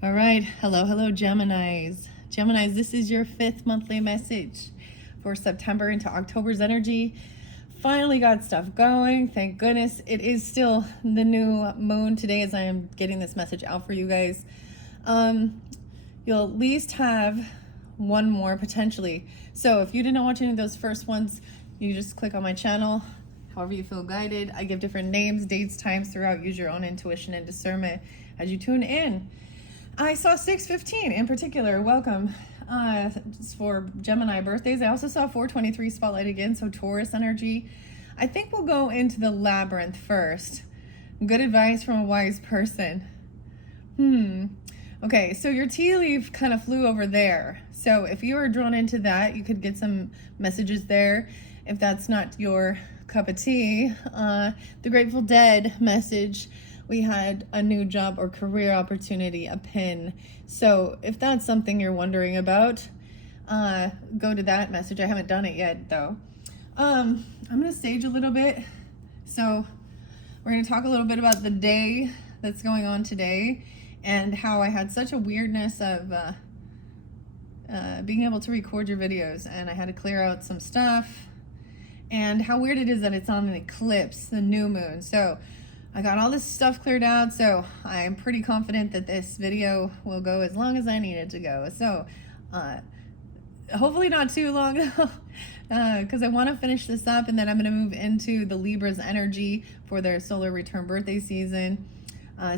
All right. Hello, Geminis. Geminis, this is your 5th monthly message for September into October's energy. Finally got stuff going. Thank goodness. It is still the new moon today as I am getting this message out for you guys. You'll at least have one more potentially. So if you didn't watch any of those first ones, you just click on my channel. However you feel guided. I give different names, dates, times throughout. Use your own intuition and discernment as you tune in. I saw 615 in particular. Welcome. It's for Gemini birthdays. I also saw 423 spotlight again, so Taurus energy. I think we'll go into the labyrinth first. Good advice from a wise person. Okay, so your tea leaf kind of flew over there. So if you were drawn into that, you could get some messages there. If that's not your cup of tea, the Grateful Dead message, we had a new job or career opportunity, a pin. So if that's something you're wondering about, go to that message. I haven't done it yet though. I'm gonna stage a little bit. So we're gonna talk a little bit about the day that's going on today and how I had such a weirdness of being able to record your videos, and I had to clear out some stuff, and how weird it is that it's on an eclipse, the new moon. So I got all this stuff cleared out, so I'm pretty confident that this video will go as long as I need it to go. So hopefully not too long, because I want to finish this up, and then I'm going to move into the Libra's energy for their solar return birthday season.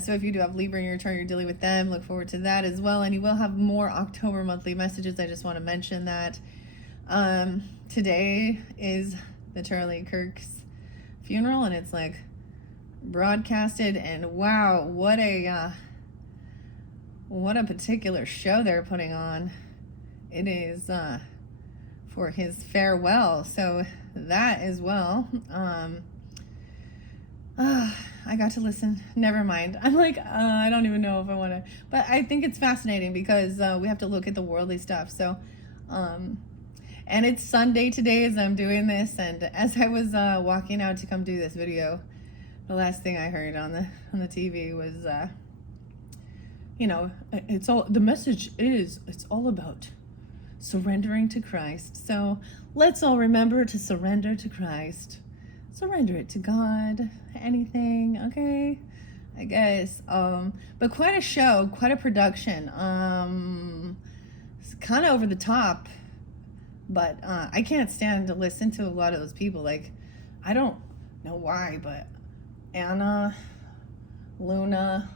So if you do have Libra in your chart, you're dealing with them, look forward to that as well. And you will have more October monthly messages. I just want to mention that today is the Charlie Kirk's funeral, and it's like broadcasted, and wow, what a particular show they're putting on. It is for his farewell, so that as well. I got to listen. Never mind. I'm like, I don't even know if I want to, but I think it's fascinating because we have to look at the worldly stuff. So and it's Sunday today as I'm doing this, and as I was walking out to come do this video, the last thing I heard on the TV was, it's all, the message is, it's all about surrendering to Christ. So let's all remember to surrender to Christ. Surrender it to God, anything, okay? I guess. But quite a show, quite a production. It's kind of over the top, but I can't stand to listen to a lot of those people. Like, I don't know why, but Anna, Luna,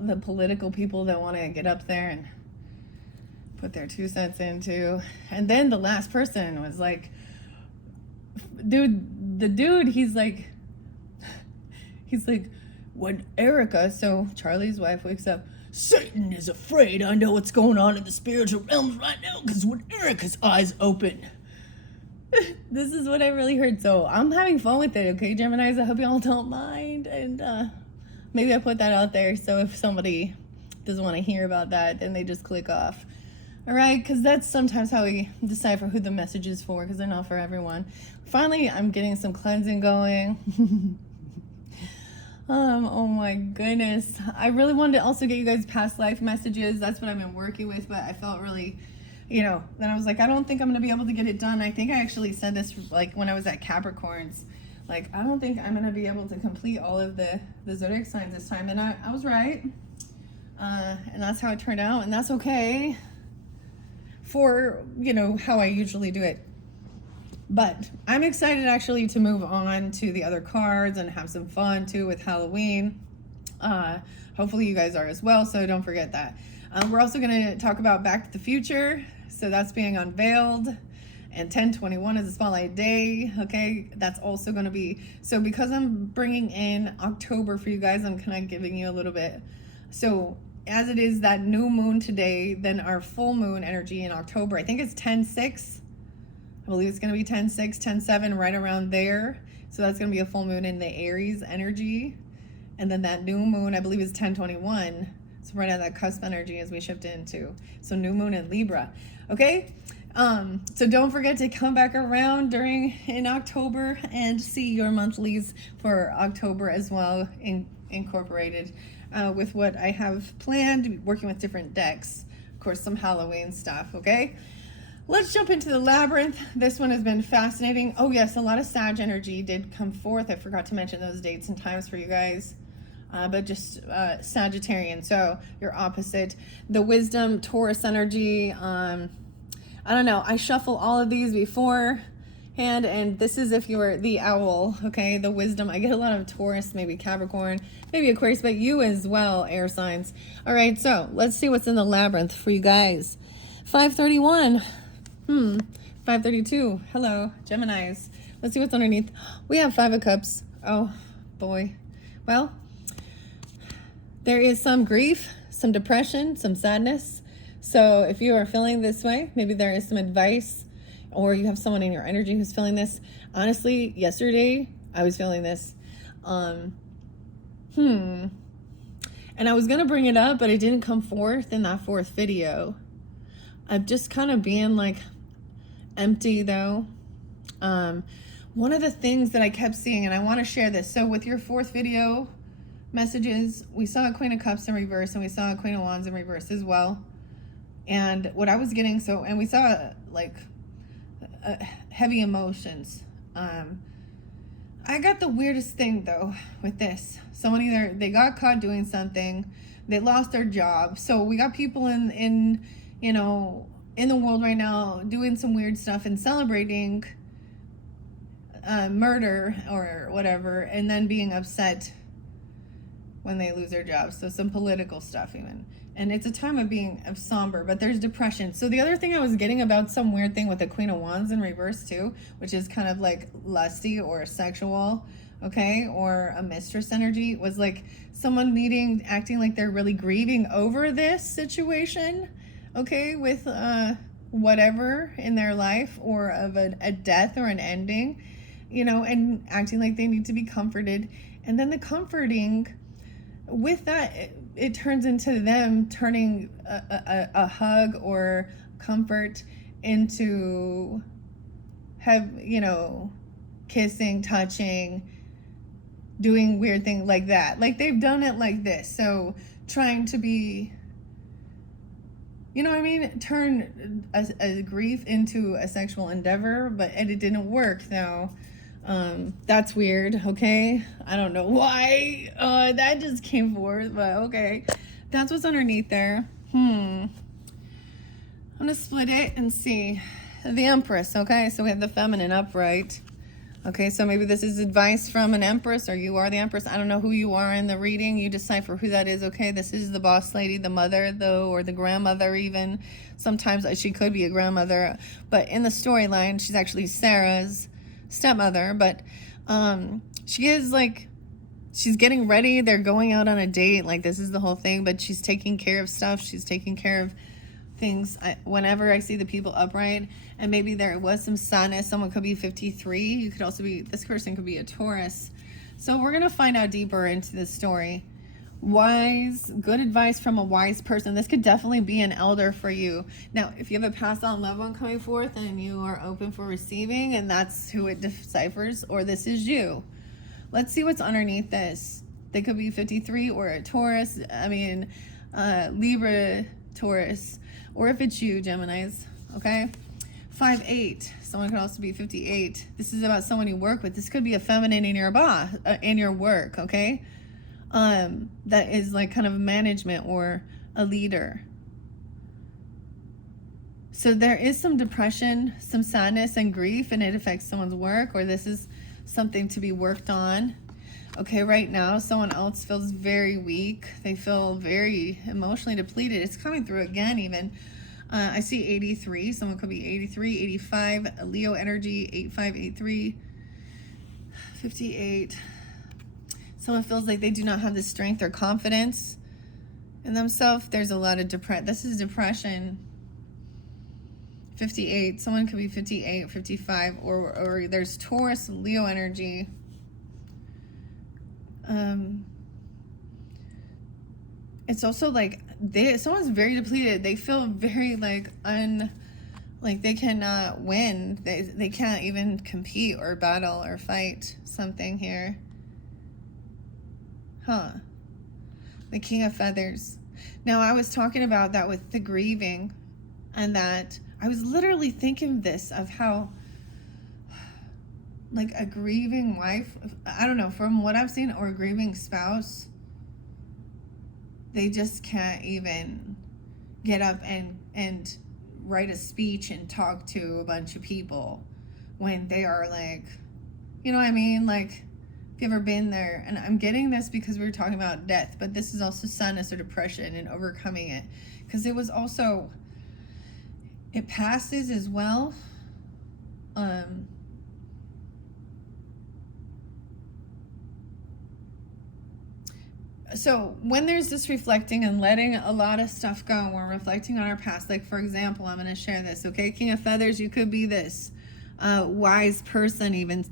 the political people that want to get up there and put their 2 cents into. And then the last person was like, the dude, he's like, when Erica, so Charlie's wife, wakes up, Satan is afraid I know what's going on in the spiritual realms right now, because when Erica's eyes open. This is what I really heard. So I'm having fun with it, okay, Geminis? I hope y'all don't mind. And maybe I put that out there, so if somebody doesn't want to hear about that, then they just click off. All right, because that's sometimes how we decipher who the message is for, because they're not for everyone. Finally, I'm getting some cleansing going. Oh my goodness. I really wanted to also get you guys past life messages. That's what I've been working with, but I felt really, then I was like, I don't think I'm going to be able to get it done. I think I actually said this like when I was at Capricorns. Like, I don't think I'm going to be able to complete all of the zodiac signs this time. And I was right. And that's how it turned out. And that's okay for, how I usually do it. But I'm excited actually to move on to the other cards and have some fun too with Halloween. Hopefully you guys are as well, so don't forget that. We're also going to talk about Back to the Future. So that's being unveiled. And 10/21 is a spotlight day. Okay, that's also going to be, so because I'm bringing in October for you guys, I'm kind of giving you a little bit. So as it is that new moon today, then our full moon energy in October, I think it's 10/6. I believe it's going to be 10/6, 10/7, right around there. So that's going to be a full moon in the Aries energy. And then that new moon, I believe, is 10/21. So right at that cusp energy as we shift into. So new moon in Libra. Okay? So don't forget to come back around in October and see your monthlies for October as well incorporated. with what I have planned, working with different decks. Of course, some Halloween stuff, okay? Let's jump into the labyrinth. This one has been fascinating. Oh yes, a lot of Sag energy did come forth. I forgot to mention those dates and times for you guys. But just Sagittarian, so you're opposite. The wisdom, Taurus energy. I don't know. I shuffle all of these beforehand, and this is if you were the owl, okay? The wisdom. I get a lot of Taurus, maybe Capricorn, maybe Aquarius, but you as well, air signs. All right, so let's see what's in the labyrinth for you guys. 531. 532. Hello, Geminis. Let's see what's underneath. We have 5 of Cups. Oh, boy. Well, there is some grief, some depression, some sadness. So if you are feeling this way, maybe there is some advice, or you have someone in your energy who's feeling this. Honestly, yesterday, I was feeling this. And I was going to bring it up, but it didn't come forth in that 4th video. I'm just kind of being like empty though. One of the things that I kept seeing, and I want to share this. So with your 4th video messages, we saw a Queen of Cups in reverse, and we saw a Queen of Wands in reverse as well. And what I was getting, and we saw like heavy emotions. I got the weirdest thing though with this. Someone either they got caught doing something, they lost their job. So we got people in you know, in the world right now doing some weird stuff and celebrating murder or whatever, and then being upset when they lose their jobs. So some political stuff even. And it's a time of somber, but there's depression. So the other thing I was getting about some weird thing with the Queen of Wands in reverse too, which is kind of like lusty or sexual, okay, or a mistress energy, was like someone acting like they're really grieving over this situation, okay, with whatever in their life, or of a death or an ending, you know, and acting like they need to be comforted. And then the comforting, with that, it turns into them turning a hug or comfort into kissing, touching, doing weird things like that. Like they've done it like this. So trying to be, you know what I mean? Turn a grief into a sexual endeavor, and it didn't work though. That's weird, okay? I don't know why that just came forth, but okay. That's what's underneath there. I'm gonna split it and see. The Empress, okay? So we have the feminine upright. Okay, so maybe this is advice from an Empress, or you are the Empress. I don't know who you are in the reading. You decipher who that is, okay? This is the boss lady, the mother, though, or the grandmother even. Sometimes she could be a grandmother, but in the storyline, she's actually Sarah's stepmother. But she is like, she's getting ready. They're going out on a date. Like, this is the whole thing, but she's taking care of stuff. She's taking care of things. Whenever I see the people upright, and maybe there was some sadness. Someone could be 53. You could also be, this person could be a Taurus. So we're going to find out deeper into this story. Wise, good advice from a wise person. This could definitely be an elder for you. Now, if you have a passed on loved one coming forth and you are open for receiving, and that's who it deciphers, or this is you. Let's see what's underneath this. They could be 53 or a Taurus. I mean, Libra, Taurus, or if it's you, Geminis, okay? 5'8", someone could also be 58. This is about someone you work with. This could be a feminine in your boss, in your work, okay? That is like kind of management or a leader. So there is some depression, some sadness and grief, and it affects someone's work, or this is something to be worked on. Okay, right now, someone else feels very weak. They feel very emotionally depleted. It's coming through again even. I see 83. Someone could be 83, 85, Leo energy, 85, 83, 58. Someone feels like they do not have the strength or confidence in themselves. There's a lot of depression. This is depression. 58. Someone could be 58, 55, or there's Taurus, Leo energy. It's also like someone's very depleted. They feel very like they cannot win. They can't even compete or battle or fight something here. the King of Feathers. Now, I was talking about that with the grieving, and that I was literally thinking this of how, like, a grieving wife, I don't know, from what I've seen, or a grieving spouse, they just can't even get up and write a speech and talk to a bunch of people when they are like, you know what I mean? Like, if you've ever been there, and I'm getting this because we were talking about death, but this is also sadness or depression and overcoming it. Because it was also, it passes as well. So when there's this reflecting and letting a lot of stuff go, we're reflecting on our past. Like, for example, I'm going to share this, okay? King of Feathers, you could be this wise person, even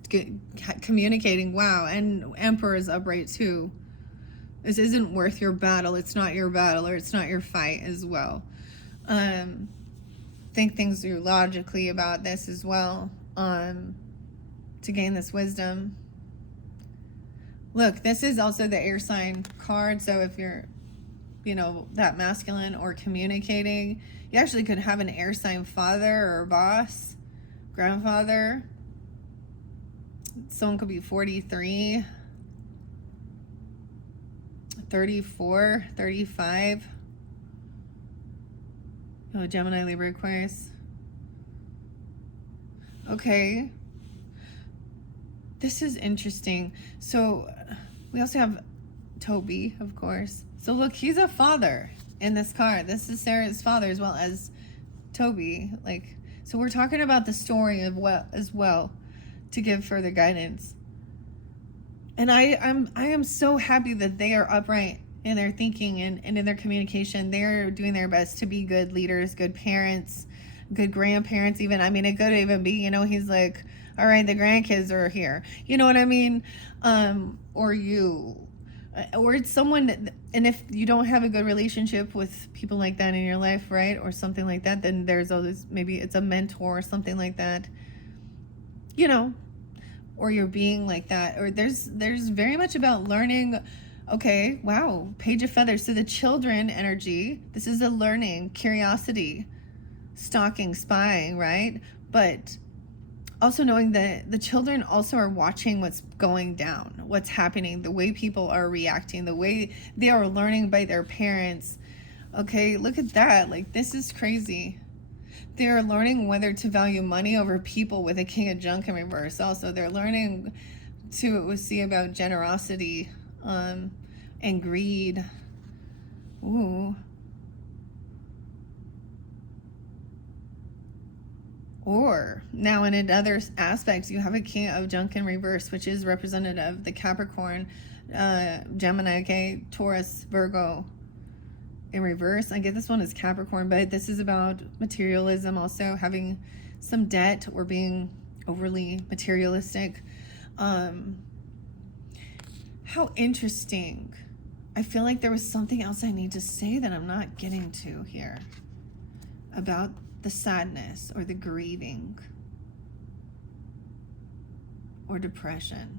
communicating, wow, and Emperor is upright too. This isn't worth your battle. It's not your battle, or it's not your fight as well. Think things through logically about this as well, to gain this wisdom. Look, this is also the air sign card. So if you're, you know, that masculine or communicating, you actually could have an air sign father or boss, grandfather. Someone could be 43, 34, 35. Oh, Gemini, Libra, Aquarius. Okay. This is interesting. So we also have Toby, of course. So look, he's a father in this card. This is Sarah's father as well as Toby. Like, so we're talking about the story of what as well to give further guidance. And I am so happy that they are upright in their thinking and in their communication. They're doing their best to be good leaders, good parents, good grandparents even. I mean, it could even be, you know, he's like, all right, the grandkids are here. You know what I mean? Or it's someone that, and if you don't have a good relationship with people like that in your life, right? Or something like that, then there's always, maybe it's a mentor or something like that, you know, or you're being like that, or there's very much about learning. Okay, wow, Page of Feathers. So the children energy, this is a learning, curiosity, stalking, spying, right? But also knowing that the children also are watching what's going down, what's happening, the way people are reacting, the way they are learning by their parents. Okay, look at that. Like, this is crazy. They are learning whether to value money over people with a King of Junk in reverse. Also, they're learning to see about generosity and greed. Ooh. Or now in another aspect, you have a King of Junk in reverse, which is representative of the Capricorn, Gemini, okay, Taurus, Virgo in reverse. I get this one as Capricorn, but this is about materialism, also having some debt or being overly materialistic. How interesting. I feel like there was something else I need to say that I'm not getting to here about the sadness or the grieving or depression.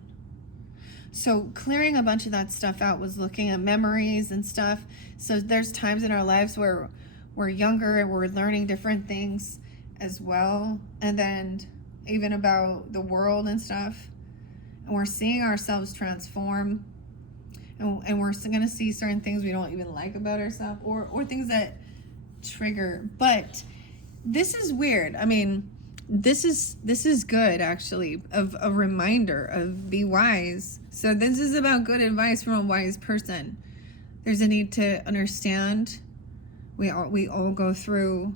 So clearing a bunch of that stuff out was looking at memories and stuff. So there's times in our lives where we're younger and we're learning different things as well. And then even about the world and stuff. And we're seeing ourselves transform. And we're going to see certain things we don't even like about ourselves, or things that trigger. But this is weird. I mean, this is good, actually, of a reminder of be wise. So this is about good advice from a wise person. There's a need to understand. We all go through,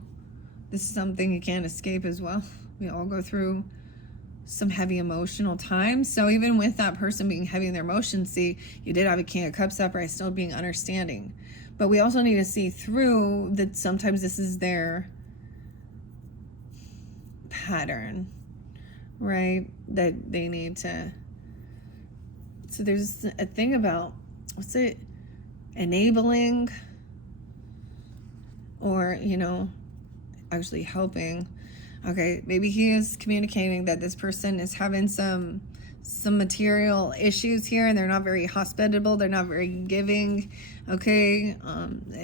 this is something you can't escape as well. We all go through some heavy emotional times. So even with that person being heavy in their emotions, see, you did have a King of Cups upright, still being understanding. But we also need to see through that sometimes this is their pattern, right? That they need to. So there's a thing about, what's it, enabling, or, you know, actually helping. Okay, maybe he is communicating that this person is having some some material issues here, and they're not very hospitable, they're not very giving. Okay,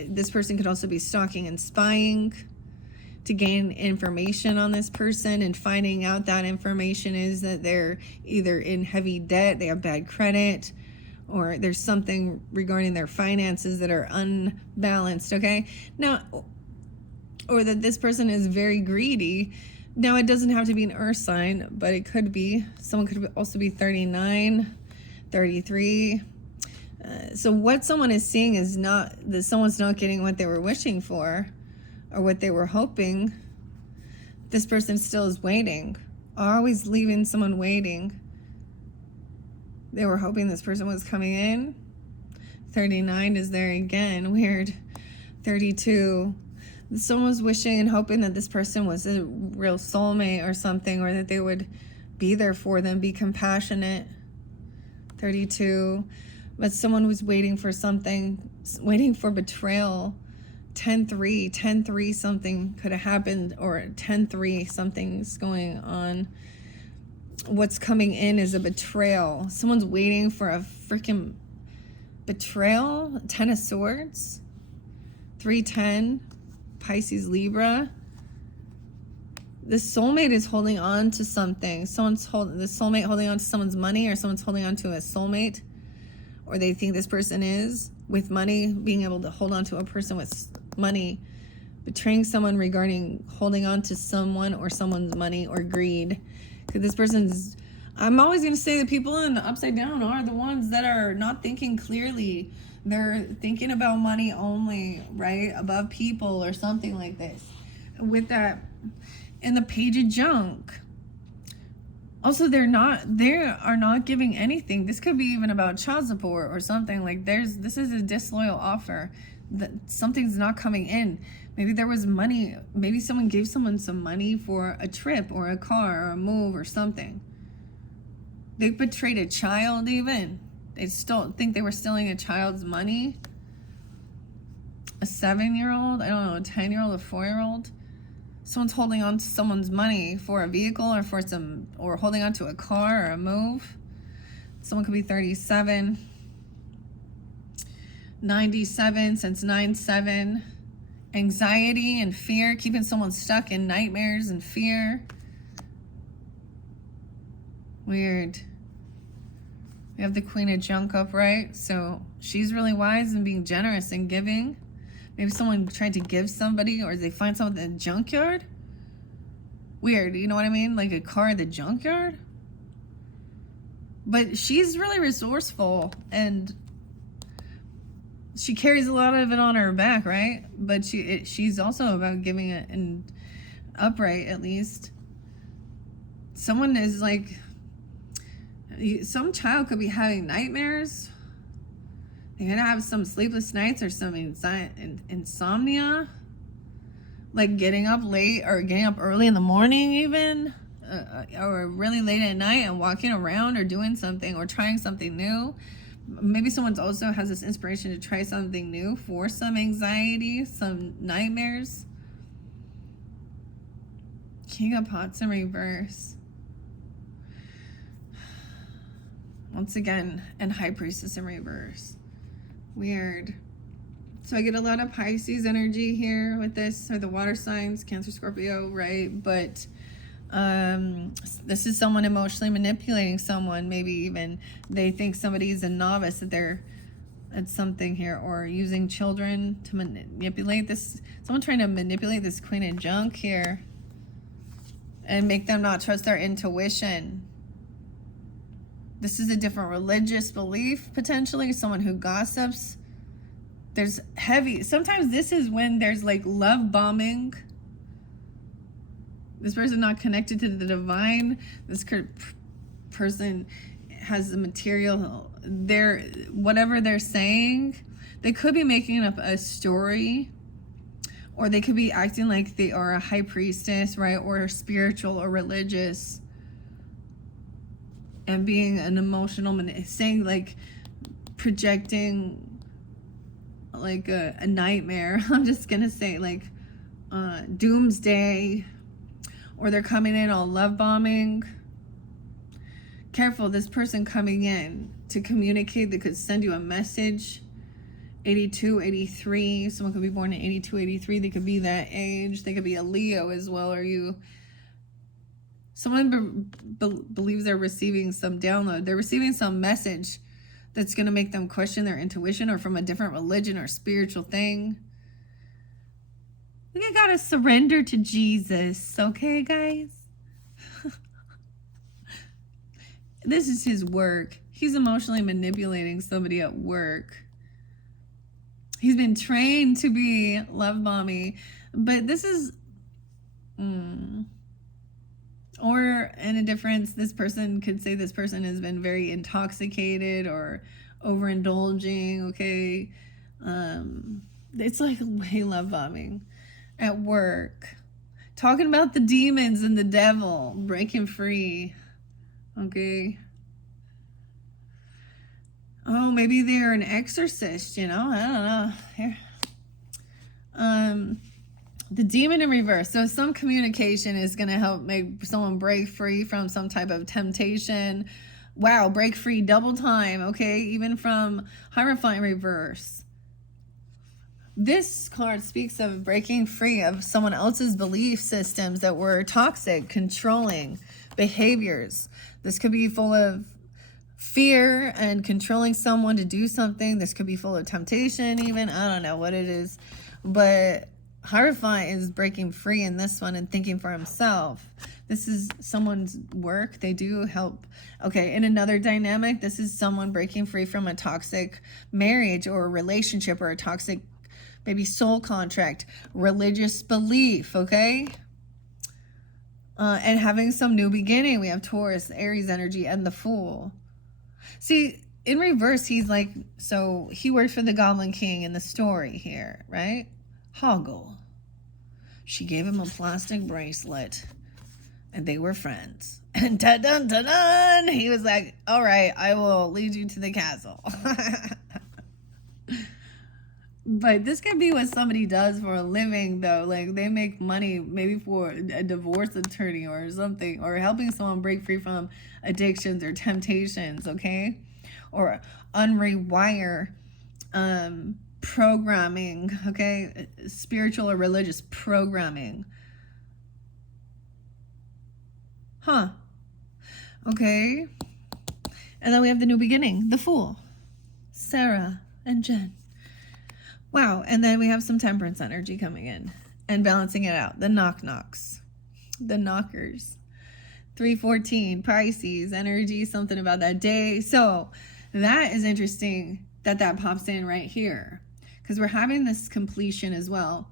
this person could also be stalking and spying to gain information on this person, and finding out that information is that they're either in heavy debt, they have bad credit, or there's something regarding their finances that are unbalanced. Okay, now, or that this person is very greedy. Now, it doesn't have to be an earth sign, but it could be. Someone could also be 39, 33. So what someone is seeing is not that someone's not getting what they were wishing for or what they were hoping. This person still is waiting, always leaving someone waiting. They were hoping this person was coming in. 39 is there again. Weird. 32. Someone was wishing and hoping that this person was a real soulmate or something, or that they would be there for them, be compassionate. 32. But someone was waiting for something, waiting for betrayal. 10-3. 10-3 something could have happened, or 10-3 something's going on. What's coming in is a betrayal. Someone's waiting for a freaking betrayal. 10 of Swords. 3-10. Pisces, Libra. The soulmate is holding on to something. The soulmate holding on to someone's money, or someone's holding on to a soulmate, or they think this person is with money, being able to hold on to a person with money, betraying someone regarding holding on to someone or someone's money or greed. Because this person's, I'm always going to say the people in the upside down are the ones that are not thinking clearly. They're thinking about money only, right? Above people or something like this. With that, in the Page of Junk. Also, they are not giving anything. This could be even about child support or something. Like this is a disloyal offer. That something's not coming in. Maybe there was money. Maybe someone gave someone some money for a trip or a car or a move or something. They betrayed a child even. They still think they were stealing a child's money. A 7-year-old, I don't know, a 10-year-old, a 4-year-old. Someone's holding on to someone's money for a vehicle or holding on to a car or a move. Someone could be 37, 97 since 9-7. Anxiety and fear, keeping someone stuck in nightmares and fear. Weird. We have the Queen of Junk upright, so she's really wise and being generous and giving. Maybe someone tried to give somebody, or they find someone in the junkyard. Weird, you know what I mean? Like a car in the junkyard. But she's really resourceful, and she carries a lot of it on her back, right? But she's also about giving it, and upright at least. Someone is like, some child could be having nightmares. They're gonna have some sleepless nights or some insomnia, like getting up late or getting up early in the morning even, or really late at night and walking around or doing something or trying something new. Maybe someone also has this inspiration to try something new for some anxiety, some nightmares. King of Pots in reverse. Once again, and High Priestess in reverse. Weird. So I get a lot of Pisces energy here with this, or the water signs, Cancer, Scorpio, right? But this is someone emotionally manipulating someone. Maybe even they think somebody is a novice, that they're at something here, or using children to manipulate this. Someone trying to manipulate this Queen of Junk here and make them not trust their intuition. This is a different religious belief, potentially. Someone who gossips. There's heavy. Sometimes this is when there's like love bombing. This person not connected to the divine. This person has the material. Whatever they're saying, they could be making up a story, or they could be acting like they are a high priestess, right? Or spiritual or religious. And being an emotional, saying like, projecting like a nightmare. I'm just gonna say like doomsday, or they're coming in all love bombing, careful, this person coming in to communicate, they could send you a message. 82, 83, someone could be born in 82, 83, they could be that age. They could be a Leo as well. Or you, someone believes they're receiving some download. They're receiving some message that's going to make them question their intuition, or from a different religion or spiritual thing. We gotta surrender to Jesus, okay, guys? This is his work. He's emotionally manipulating somebody at work. He's been trained to be love bombing, but this is, or in a difference, this person could say this person has been very intoxicated or overindulging, okay? It's like way love bombing at work. Talking about the demons and the devil, breaking free, okay? Oh, maybe they're an exorcist, you know? I don't know. Here. The demon in reverse. So some communication is going to help make someone break free from some type of temptation. Wow, break free double time, okay? Even from Hierophant in reverse. This card speaks of breaking free of someone else's belief systems that were toxic, controlling behaviors. This could be full of fear and controlling someone to do something. This could be full of temptation even. I don't know what it is. But Hierophant is breaking free in this one and thinking for himself. This is someone's work. They do help. Okay, in another dynamic, this is someone breaking free from a toxic marriage or a relationship or a toxic maybe soul contract, religious belief, okay? And having some new beginning. We have Taurus, Aries energy, and the Fool. See, in reverse, he's like, so he worked for the Goblin King in the story here, right? Hoggle. She gave him a plastic bracelet, and they were friends. And ta-dun, ta-dun, he was like, all right, I will lead you to the castle. But this could be what somebody does for a living, though. Like, they make money maybe for a divorce attorney or something, or helping someone break free from addictions or temptations, okay? Or unrewire programming, okay? Spiritual or religious programming. Huh. Okay. And then we have the new beginning, the Fool. Sarah and Jen. Wow, and then we have some temperance energy coming in and balancing it out. The knock-knocks, the knockers. 314, Pisces, energy, something about that day. So that is interesting that pops in right here, because we're having this completion as well.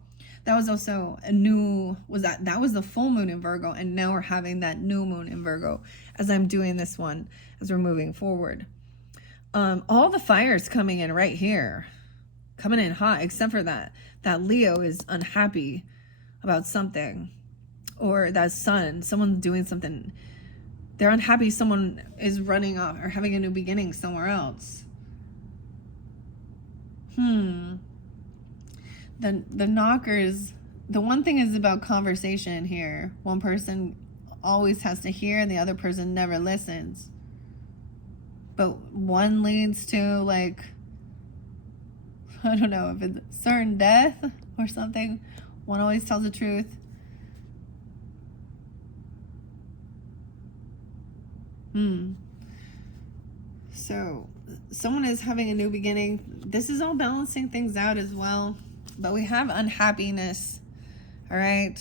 That was also a new, that was the full moon in Virgo, and now we're having that new moon in Virgo as I'm doing this one, as we're moving forward. All the fires coming in right here. Coming in hot, except for that Leo is unhappy about something, or that Sun, someone's doing something. They're unhappy someone is running off or having a new beginning somewhere else. The knockers, the one thing is about conversation here. One person always has to hear and the other person never listens. But one leads to, like, I don't know if it's certain death or something. One always tells the truth. So someone is having a new beginning. This is all balancing things out as well. But we have unhappiness. All right.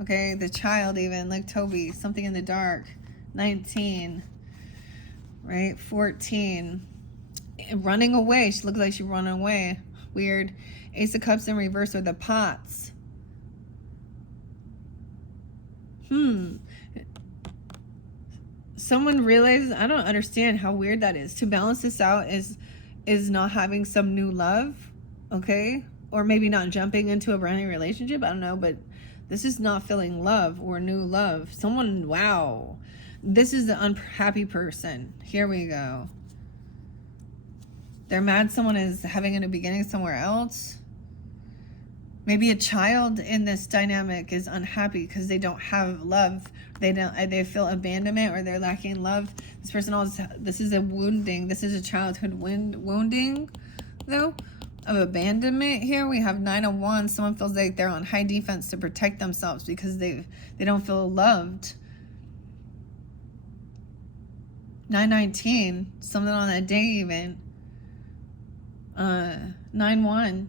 Okay. The child, even like Toby, something in the dark. 19. Right. 14. Running away. She looks like she's running away. Weird. Ace of Cups in reverse, or the pots. Someone realizes, I don't understand how weird that is. To balance this out is not having some new love, okay? Or maybe not jumping into a brand new relationship. I don't know, but this is not feeling love or new love. Someone, wow. This is the unhappy person. Here we go. They're mad someone is having a new beginning somewhere else. Maybe a child in this dynamic is unhappy because they don't have love. They feel abandonment, or they're lacking love. This person also, this is a wounding. This is a childhood wounding, though, of abandonment. Here we have 9 of Wands. Someone feels like they're on high defense to protect themselves because they don't feel loved. 919, something on that day even. 9-1.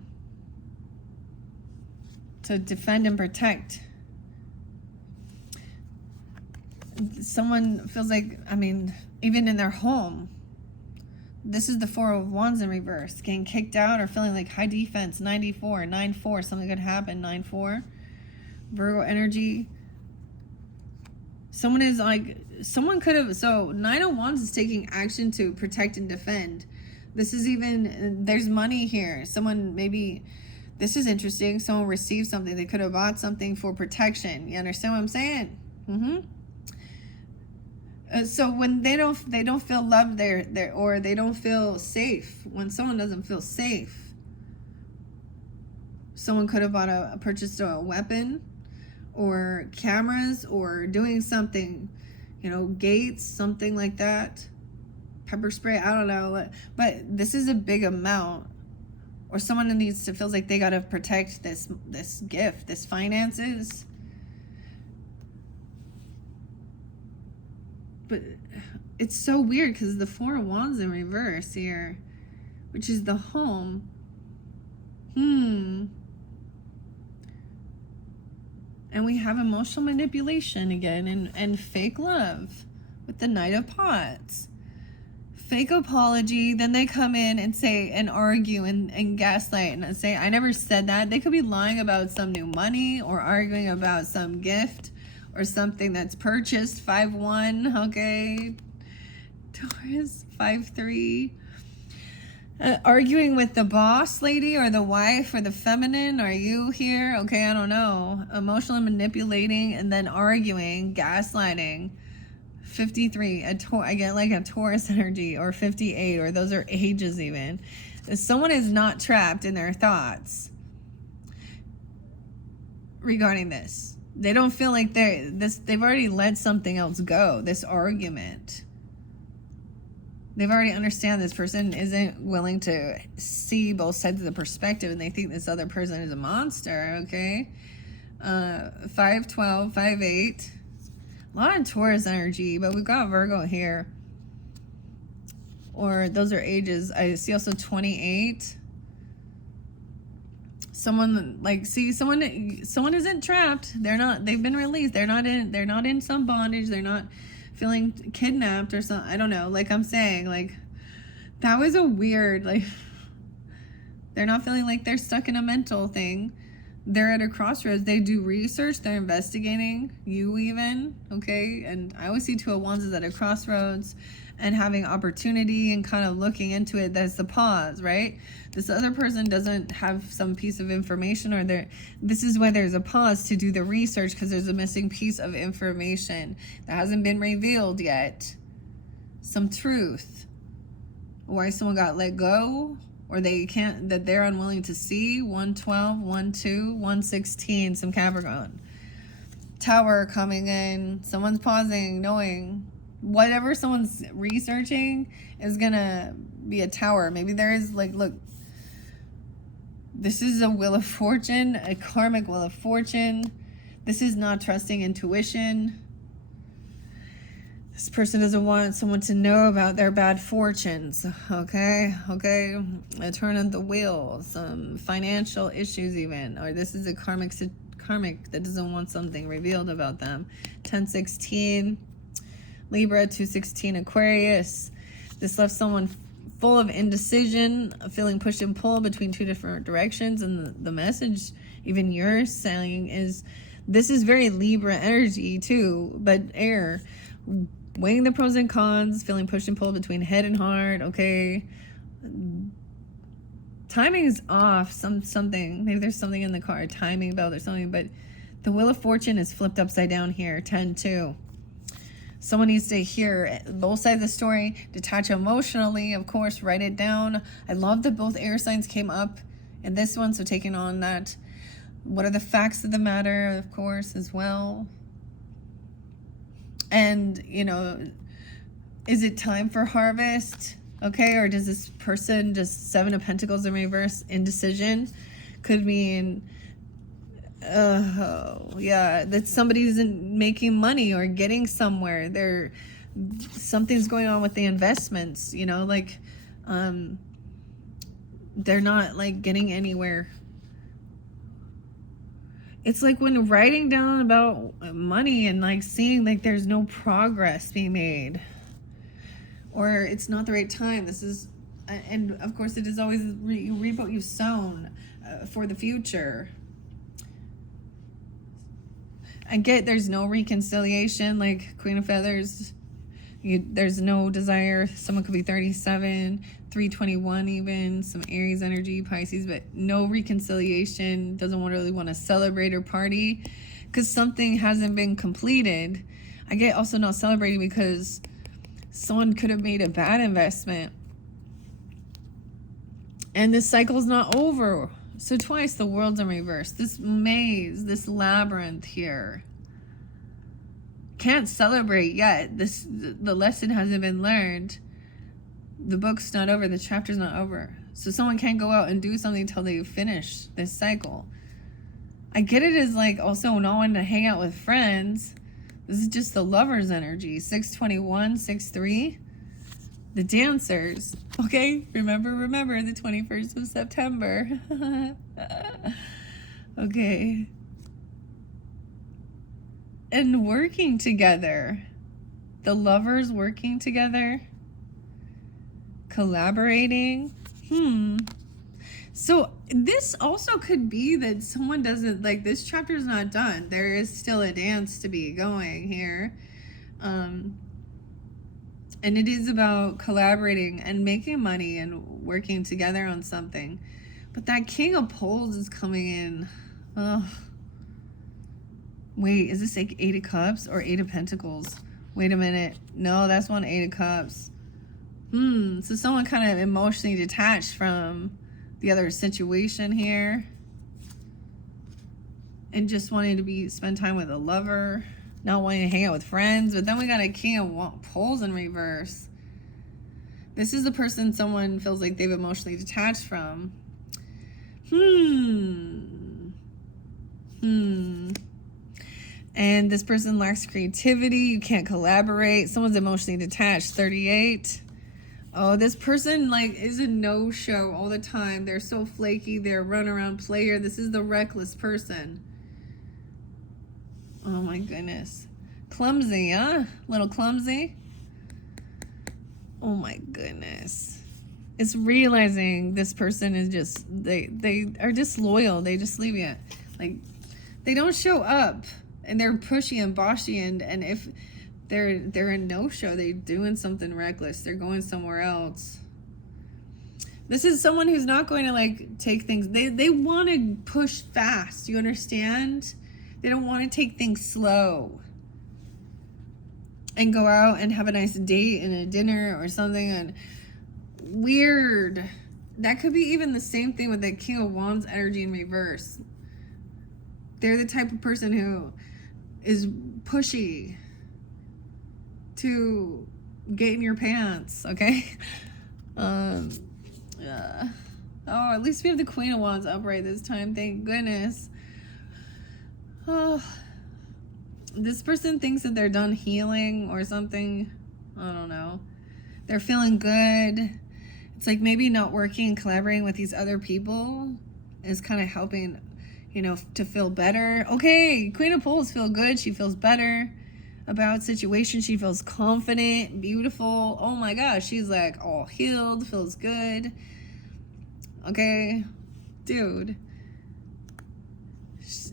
To defend and protect. Someone feels like, I mean, even in their home. This is the 4 of Wands in reverse. Getting kicked out or feeling like high defense. 94, 9-4. Something could happen. 9-4. Virgo energy. Someone is like, someone could have, so 9 of Wands is taking action to protect and defend. This is even, there's money here. Someone maybe, this is interesting. Someone received something. They could have bought something for protection. You understand what I'm saying? So when they don't feel loved, or they don't feel safe. When someone doesn't feel safe, someone could have purchased a weapon, or cameras, or doing something, you know, gates, something like that. Pepper spray, I don't know. But this is a big amount. Or someone needs to, feels like they got to protect this gift, this finances. But it's so weird because the 4 of Wands in reverse here, which is the home. And we have emotional manipulation again, and fake love with the Knight of Pots. Fake apology, then they come in and say and argue and gaslight and say, I never said that. They could be lying about some new money, or arguing about some gift or something that's purchased. 5-1, okay. Taurus, 5-3. Arguing with the boss lady or the wife or the feminine. Are you here? Okay, I don't know. Emotionally manipulating and then arguing, gaslighting. 53, I get like a Taurus energy, or 58, or those are ages even. If someone is not trapped in their thoughts regarding this. They don't feel like they've already let something else go, this argument. They've already understand this person isn't willing to see both sides of the perspective, and they think this other person is a monster, okay? 5-12, 5-8. A lot of Taurus energy, but we've got Virgo here. Or those are ages. I see also 28. Someone like, see, someone isn't trapped. They've been released. They're not in some bondage. They're not feeling kidnapped or something. I don't know. Like I'm saying, like that was a weird, like they're not feeling like they're stuck in a mental thing. They're at a crossroads. They do research. They're investigating. You even, okay? And I always see 2 of Wands is at a crossroads and having opportunity and kind of looking into it. That's the pause, right? This other person doesn't have some piece of information, or this is where there's a pause to do the research because there's a missing piece of information that hasn't been revealed yet. Some truth. Why someone got let go, or that they're unwilling to see. 112, 12, 116, some Capricorn. Tower coming in. Someone's pausing, knowing whatever someone's researching is gonna be a tower. Maybe there is, like, look, this is a Wheel of Fortune, a karmic Wheel of Fortune. This is not trusting intuition. This person doesn't want someone to know about their bad fortunes, okay? A turn of the wheel, some financial issues even. Or this is a karmic that doesn't want something revealed about them. 10-16, Libra, 2-16, Aquarius. This left someone full of indecision, feeling pushed and pulled between 2 different directions. And the message, even you're saying, is this is very Libra energy too, but air. Weighing the pros and cons, feeling pushed and pulled between head and heart, okay? Timing is off, something. Maybe there's something in the car, timing belt or something, but the Wheel of Fortune is flipped upside down here, 10-2. Someone needs to hear both sides of the story, detach emotionally, of course, write it down. I love that both air signs came up in this one, so taking on that What are the facts of the matter, of course, as well. And, you know, is it time for harvest? Okay, or does this person, just Seven of Pentacles in reverse, indecision, could mean, yeah, that somebody isn't making money or getting somewhere. Something's going on with the investments, you know, like, they're not like getting anywhere. It's like when writing down about money and like seeing like there's no progress being made, or it's not the right time. This is, and of course it is always you reap what you've sown for the future. I get there's no reconciliation, like Queen of Feathers. There's no desire. Someone could be 37, 321 even, some Aries energy, Pisces, but no reconciliation. Doesn't really want to celebrate or party because something hasn't been completed. I get also not celebrating because someone could have made a bad investment. And this cycle's not over. So twice the world's in reverse. This maze, this labyrinth here. Can't celebrate yet. The lesson hasn't been learned. The book's not over. The chapter's not over. So someone can't go out and do something until they finish this cycle. I get it as like also not wanting to hang out with friends. This is just the lover's energy. 621, 63. The dancers. Okay, remember the 21st of September. Okay. And working together. The lovers working together. Collaborating. So this also could be that someone doesn't, like, this chapter's not done. There is still a dance to be going here. And it is about collaborating and making money and working together on something. But that King of Poles is coming in. Oh. Wait, is this like 8 of Cups or 8 of Pentacles? Wait a minute. No, that's one 8 of Cups. So someone kind of emotionally detached from the other situation here. And just wanting to spend time with a lover. Not wanting to hang out with friends. But then we got a King of Poles in reverse. This is the person someone feels like they've emotionally detached from. And this person lacks creativity. You can't collaborate. Someone's emotionally detached. 38. Oh, this person like is a no-show all the time. They're so flaky. They're a run-around player. This is the reckless person. Oh my goodness. Clumsy, huh? Little clumsy. Oh my goodness. It's realizing this person is just, they are disloyal. They just leave you. Like, they don't show up. And they're pushy and bossy, and if they're a no-show, they're doing something reckless. They're going somewhere else. This is someone who's not going to like take things. They want to push fast. You understand? They don't want to take things slow. And go out and have a nice date and a dinner or something. And weird. That could be even the same thing with the King of Wands energy in reverse. They're the type of person who is pushy to get in your pants, okay? Yeah. Oh, at least we have the Queen of Wands upright this time, thank goodness. Oh, this person thinks that they're done healing or something. I don't know. They're feeling good. It's like maybe not working and collaborating with these other people is kind of helping, you know, to feel better. Okay, Queen of Poles feel good. She feels better about situation. She feels confident, beautiful. Oh my gosh, she's like all healed, feels good. Okay, dude.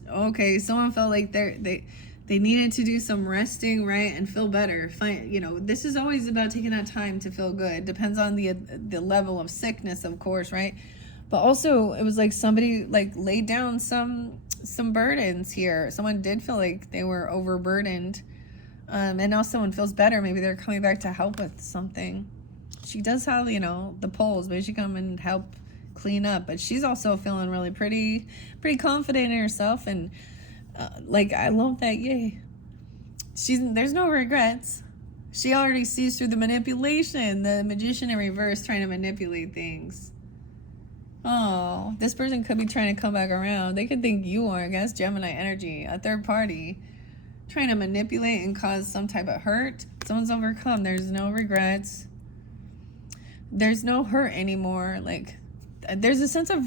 Okay, someone felt like they needed to do some resting, right, and feel better. You know, this is always about taking that time to feel good. Depends on the level of sickness, of course, right? But also, it was like somebody like laid down some burdens here. Someone did feel like they were overburdened. And now someone feels better. Maybe they're coming back to help with something. She does have, you know, the poles. Maybe she come and help clean up. But she's also feeling really pretty confident in herself, and like, I love that. Yay. There's no regrets. She already sees through the manipulation, the magician in reverse trying to manipulate things. Oh, this person could be trying to come back around. They could think you are, I guess, Gemini energy, a third party, trying to manipulate and cause some type of hurt. Someone's overcome. There's no regrets. There's no hurt anymore. Like, there's a sense of,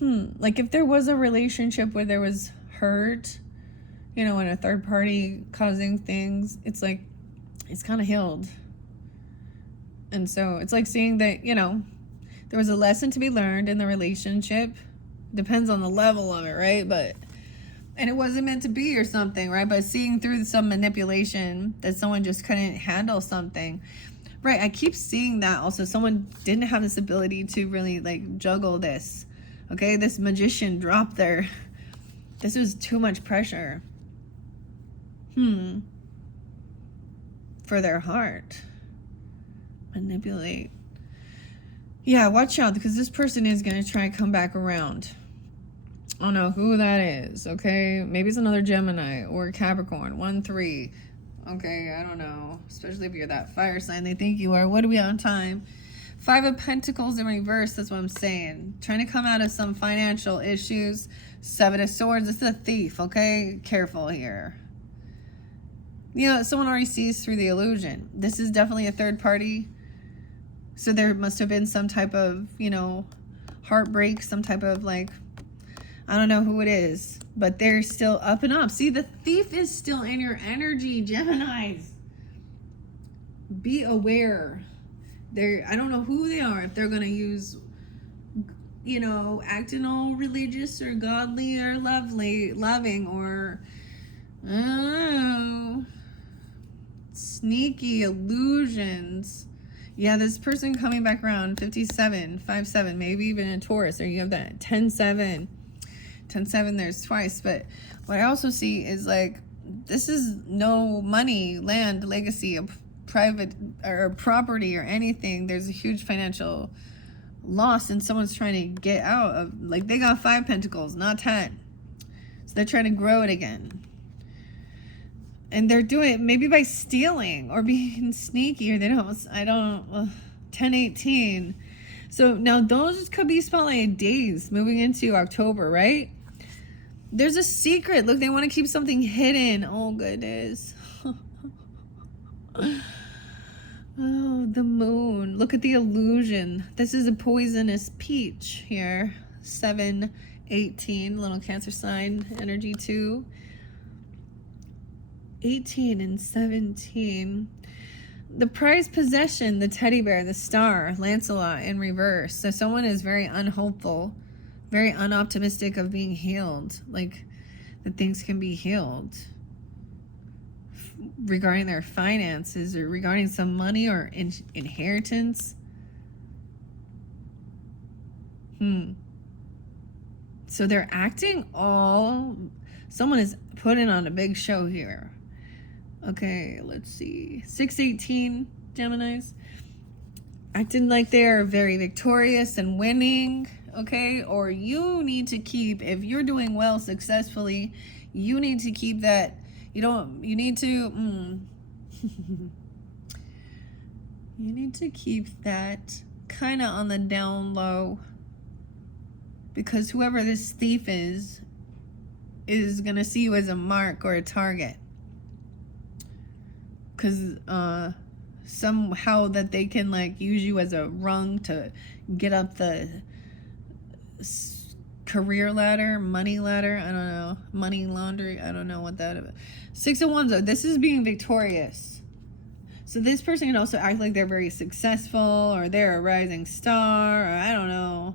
like, if there was a relationship where there was hurt, you know, and a third party causing things, it's like, it's kind of healed. And so it's like seeing that, you know, there was a lesson to be learned in the relationship. Depends on the level of it, right? And it wasn't meant to be or something, right? But seeing through some manipulation that someone just couldn't handle something. Right, I keep seeing that also. Someone didn't have this ability to really, like, juggle this. Okay, this magician dropped their... This was too much pressure. For their heart. Manipulate. Yeah, watch out, because this person is going to try to come back around. I don't know who that is, okay? Maybe it's another Gemini or Capricorn. 1-3. Okay, I don't know. Especially if you're that fire sign they think you are. What are we on time? 5 of Pentacles in reverse, that's what I'm saying. Trying to come out of some financial issues. 7 of Swords, this is a thief, okay? Careful here. You know, someone already sees through the illusion. This is definitely a third party. So there must have been some type of, you know, heartbreak, some type of, like, I don't know who it is, but they're still up and up. See, the thief is still in your energy, Geminis. Be aware. I don't know who they are, if they're going to use, you know, acting all religious or godly or loving or, I don't know, sneaky illusions. Yeah, this person coming back around, 57, 5-7, maybe even a Taurus, or you have that 10-7. 10-7, there's twice. But what I also see is, like, this is no money, land, legacy, a private or property or anything. There's a huge financial loss, and someone's trying to get out of, like, they got 5 pentacles, not 10. So they're trying to grow it again. And they're doing it maybe by stealing or being sneaky, or 10-18. So now those could be spotlight days moving into October, right? There's a secret. Look, they want to keep something hidden. Oh, goodness. Oh, the moon. Look at the illusion. This is a poisonous peach here. 7-18, little Cancer sign energy too. 18 and 17. The prized possession, the teddy bear, the star, Lancelot in reverse. So someone is very unhopeful, very unoptimistic of being healed. Like, that things can be healed regarding their finances or regarding some money or inheritance. So they're acting all... Someone is putting on a big show here. Okay, let's see. 6-18, Geminis. Acting like they are very victorious and winning, okay? Or you need to keep, if you're doing well successfully, you need to keep that, you need to, you need to keep that kind of on the down low. Because whoever this thief is going to see you as a mark or a target. Because somehow that they can, like, use you as a rung to get up the career ladder, money ladder, I don't know, money laundry, I don't know what that is. 6 of Wands, though, this is being victorious. So this person can also act like they're very successful, or they're a rising star, or I don't know.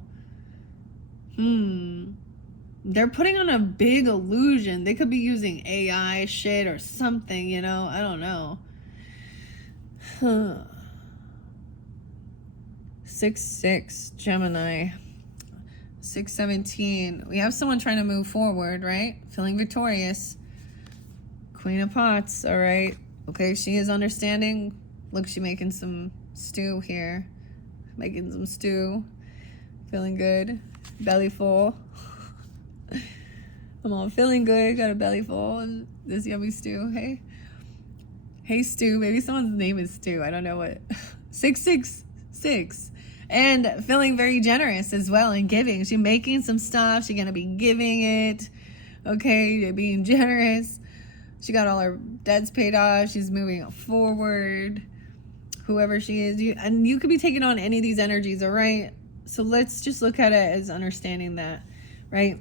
They're putting on a big illusion. They could be using AI shit or something, you know? I don't know. 6-6, Gemini. 6-17. We have someone trying to move forward, right? Feeling victorious. Queen of Pots, all right. Okay, she is understanding. Look, she's making some stew here. Making some stew. Feeling good. Belly full. I'm all feeling good. Got a belly full. And this yummy stew. Hey. Hey, Stu. Maybe someone's name is Stu. I don't know what. 666. And feeling very generous as well and giving. She's making some stuff. She's going to be giving it. Okay. Being generous. She got all her debts paid off. She's moving forward. Whoever she is. And you could be taking on any of these energies, all right? So let's just look at it as understanding that, right?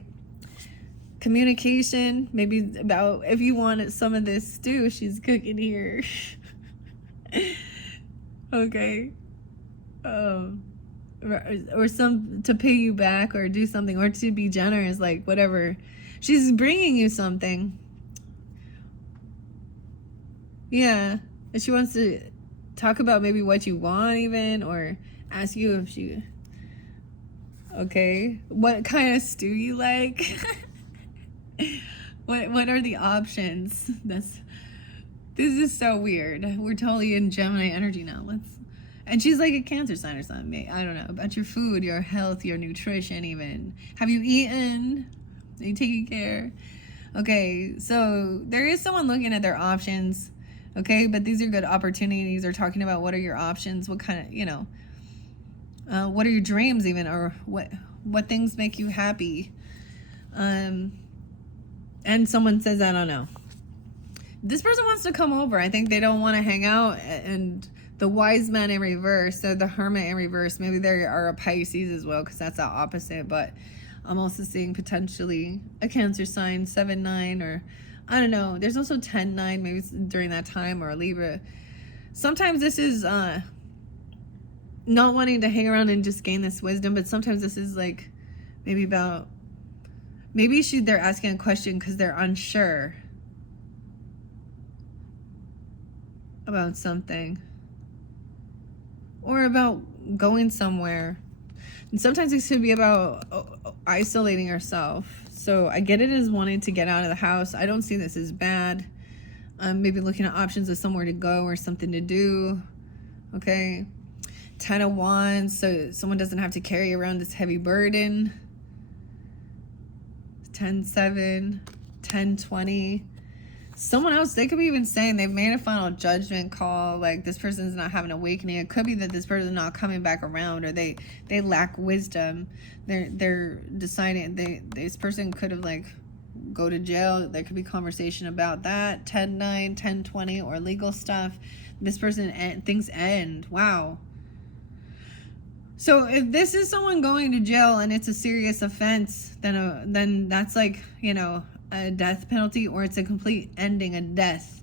Communication, maybe about if you wanted some of this stew she's cooking here. Okay. Or some to pay you back or do something or to be generous, like whatever. She's bringing you something. Yeah. And she wants to talk about maybe what you want even, or ask you if she, okay, what kind of stew you like. What are the options? This is so weird. We're totally in Gemini energy now. And she's like a Cancer sign or something. I don't know, about your food, your health, your nutrition even. Have you eaten? Are you taking care? Okay, so there is someone looking at their options. Okay, but these are good opportunities. Or talking about what are your options, what kind of, what are your dreams even, or what things make you happy. And someone says, I don't know. This person wants to come over. I think they don't want to hang out. And the wise man in reverse, so the hermit in reverse, maybe they are a Pisces as well, because that's the opposite. But I'm also seeing potentially a Cancer sign, 7-9, or I don't know. There's also 10-9, maybe during that time, or a Libra. Sometimes this is not wanting to hang around and just gain this wisdom, but sometimes this is like maybe about, maybe they're asking a question because they're unsure about something, or about going somewhere. And sometimes it could be about isolating yourself. So I get it as wanting to get out of the house. I don't see this as bad. Maybe looking at options of somewhere to go or something to do. Okay. 10 of Wands, so someone doesn't have to carry around this heavy burden. 10-7, 10-20. Someone else, they could be even saying they've made a final judgment call, like this person's not having an awakening. It could be that this person's not coming back around, or they lack wisdom. They're deciding this person could have like go to jail. There could be conversation about that. 10-9, 10-20, or legal stuff. This person, things end. Wow. So if this is someone going to jail and it's a serious offense, then that's like, a death penalty, or it's a complete ending, a death.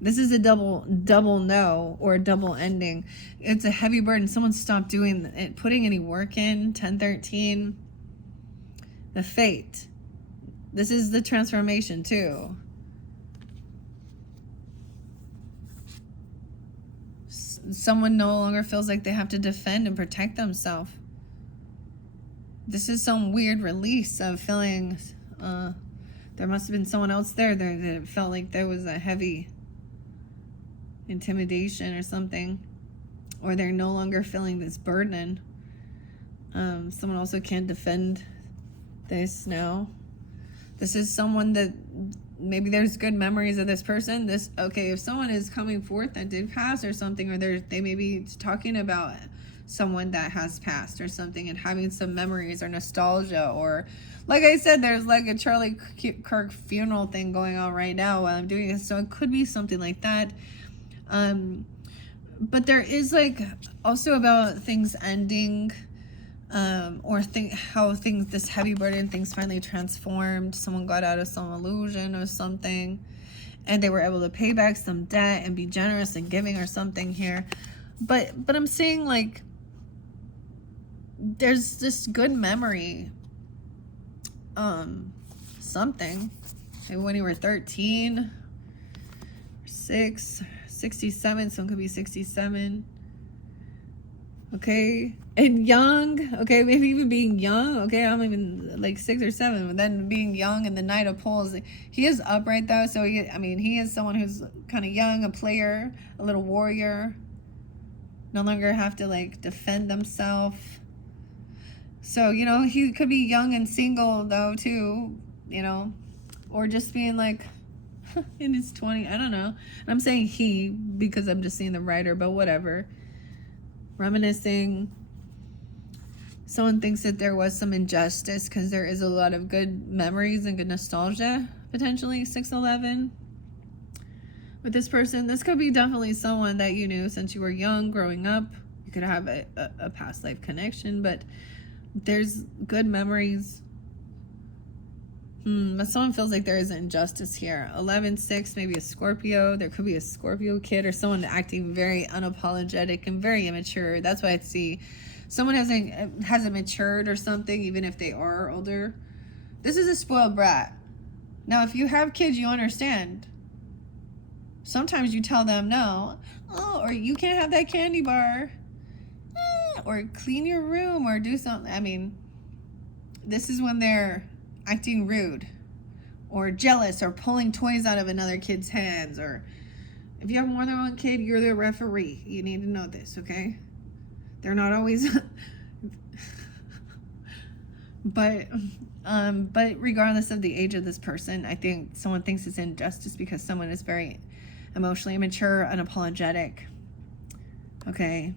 This is a double no, or a double ending. It's a heavy burden. Someone stopped doing it, putting any work in. 10-13. The fate. This is the transformation too. Someone no longer feels like they have to defend and protect themselves. This is some weird release of feeling there must have been someone else there that felt like there was a heavy intimidation or something, or they're no longer feeling this burden. Someone also can't defend this now. This is someone that maybe there's good memories of this person. If someone is coming forth that did pass or something, or they may be talking about someone that has passed or something and having some memories or nostalgia, or like I said, there's like a Charlie Kirk funeral thing going on right now while I'm doing this, so it could be something like that. But there is like also about things ending, or how this heavy burden, things finally transformed. Someone got out of some illusion or something, and they were able to pay back some debt and be generous and giving or something here. But I'm seeing like there's this good memory, something, maybe when you were 13, 6, 67, someone could be 67. Okay, and young, okay, maybe even being young, okay, I'm even like 6 or 7, but then being young, and the Knight of Pole, he is upright though, so he is someone who's kind of young, a player, a little warrior, no longer have to like defend themselves. So, you know, he could be young and single though too, you know, or just being like in his 20s. I don't know. I'm saying he because I'm just seeing the writer, but whatever. Reminiscing. Someone thinks that there was some injustice because there is a lot of good memories and good nostalgia, potentially. 611. With this person, this could be definitely someone that you knew since you were young, growing up. You could have a past life connection, but there's good memories. But someone feels like there is injustice here. 11-6, maybe a Scorpio. There could be a Scorpio kid or someone acting very unapologetic and very immature. That's why I see someone hasn't matured or something, even if they are older. This is a spoiled brat. Now, if you have kids, you understand. Sometimes you tell them no. Oh, or you can't have that candy bar. Or clean your room or do something. I mean, this is when they're acting rude or jealous or pulling toys out of another kid's hands. Or if you have more than one kid, you're the referee. You need to know this, okay? They're not always but regardless of the age of this person, I think someone thinks it's injustice because someone is very emotionally immature, unapologetic. Okay.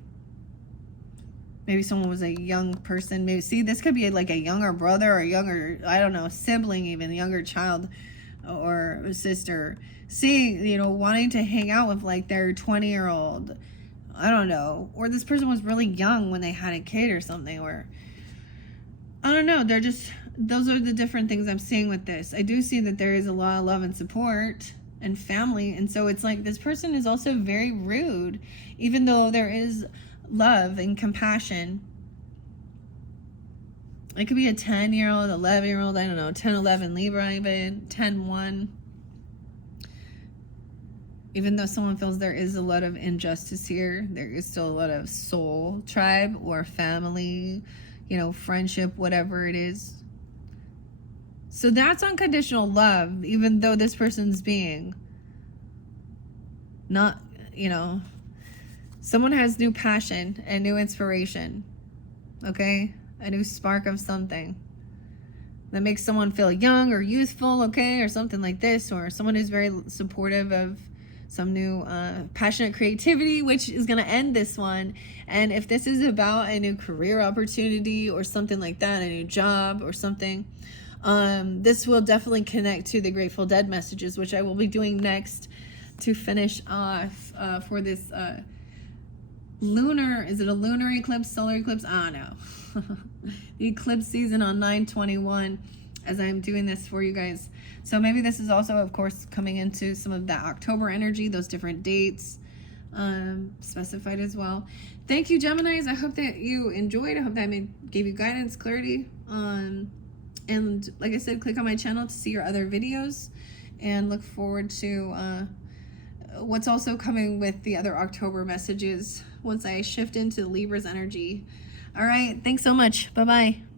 Maybe someone was a young person. Maybe, see, this could be like a younger brother or a younger, I don't know, sibling, even a younger child or sister. Seeing, you know, wanting to hang out with like their 20-year-old. I don't know. Or this person was really young when they had a kid or something. Or, I don't know. They're just, those are the different things I'm seeing with this. I do see that there is a lot of love and support and family. And so it's like this person is also very rude, even though there is love and compassion. It could be a 10-year-old, 11-year-old, I don't know, 10, 11 Libra, even 10, 1. Even though someone feels there is a lot of injustice here, there is still a lot of soul tribe or family, you know, friendship, whatever it is. So that's unconditional love, even though this person's being not, you know, someone has new passion and new inspiration, okay? A new spark of something that makes someone feel young or youthful, okay? Or something like this, or someone who's very supportive of some new passionate creativity, which is going to end this one. And if this is about a new career opportunity or something like that, a new job or something, this will definitely connect to the Grateful Dead messages, which I will be doing next to finish off for this lunar, is it a lunar eclipse, solar eclipse? I don't know. The eclipse season on 9/21 as I'm doing this for you guys. So maybe this is also, of course, coming into some of that October energy, those different dates specified as well. Thank you, Geminis. I hope that you enjoyed. I hope that gave you guidance, clarity. And like I said, click on my channel to see your other videos and look forward to what's also coming with the other October messages once I shift into Libra's energy. All right. Thanks so much. Bye-bye.